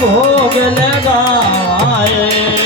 भोग लगाए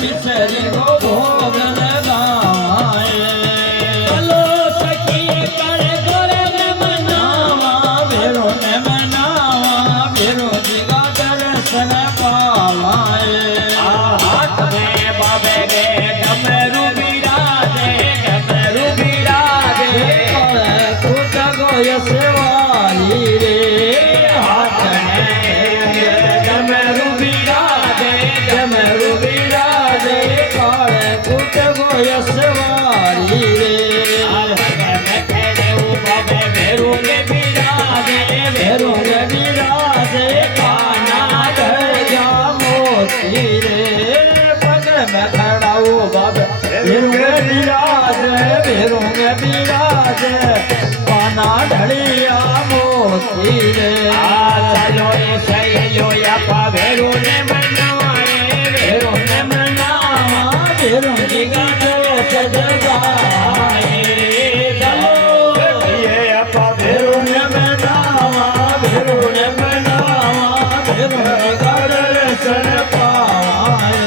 बिसरी गो भोग लगाए चलो सखी कर गोरन मनावा भेरो ने मनावा भेरो जीगा दर्शन पावाए हाथ में बाबे गे डमरू बिराजे कुछ गोय सेवाली रे हाथ में डमरू बिराजे कुट गोयसवारी रे भेरू के बिराजे काना गया मोती रे पग में खड़ाऊ बाबे भेरू के बिराजे काना ढड़िया मोती रे चलो ये सहेलो या भेरू ने भेरू जी का जगाए चलो ये अपा भेरू ने मनावा भेरू जी का दर्शन पाए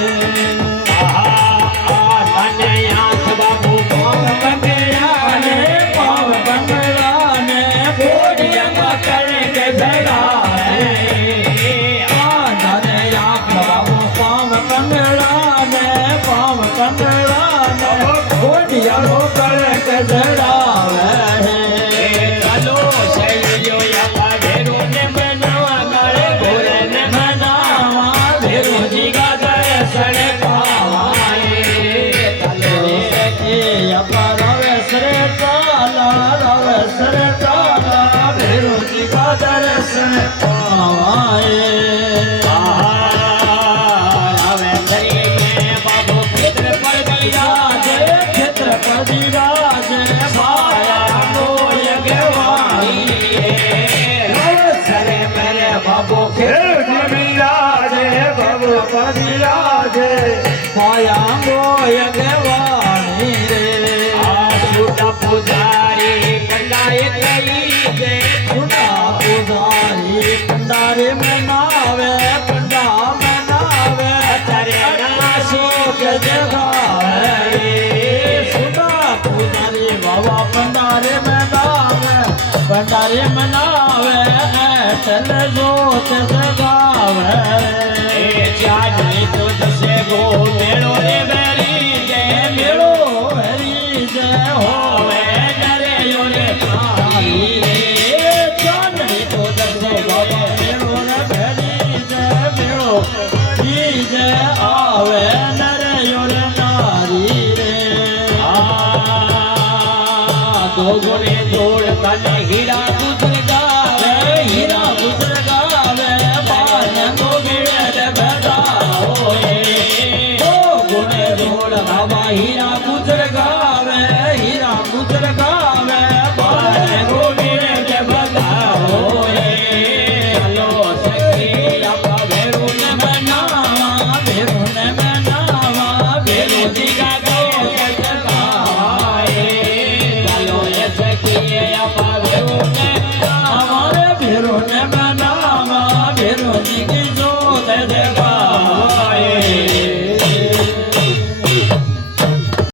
धन्यनाथ बाबू पाव बंगलाने बोलिया करके भगाए धन्यनाथ बाबू पाव बंगलाने गोटिया करके जड़ावे चलो सैलियो या भेरू ने मनावा गले भोले ने मनावा भेरू जी का दर्शन पावाए चलो सखी अपा रवेसर ताला भेरू जी का दर्शन पावाए पाया यज्ञवाणी रे छूटा पुजारी कंडाए कई छूटा पुजारी कंडारे मनावे कंडा मनावे चरणा शोक जगावे छूटा पुजारी बाबा पंडारे मनावे चल जोत जगावे चांदनी तो जसे गो मेलो रे मेरी जय होवे नरे योरे काली रे चांदनी तो जसे गो मेलो रे मेरी जय आवे नरे योरे नारी रे दो गुणे जोड़ कल हीरा गुजर गावे बान को बिड़ल बजा हीरा गुजर गा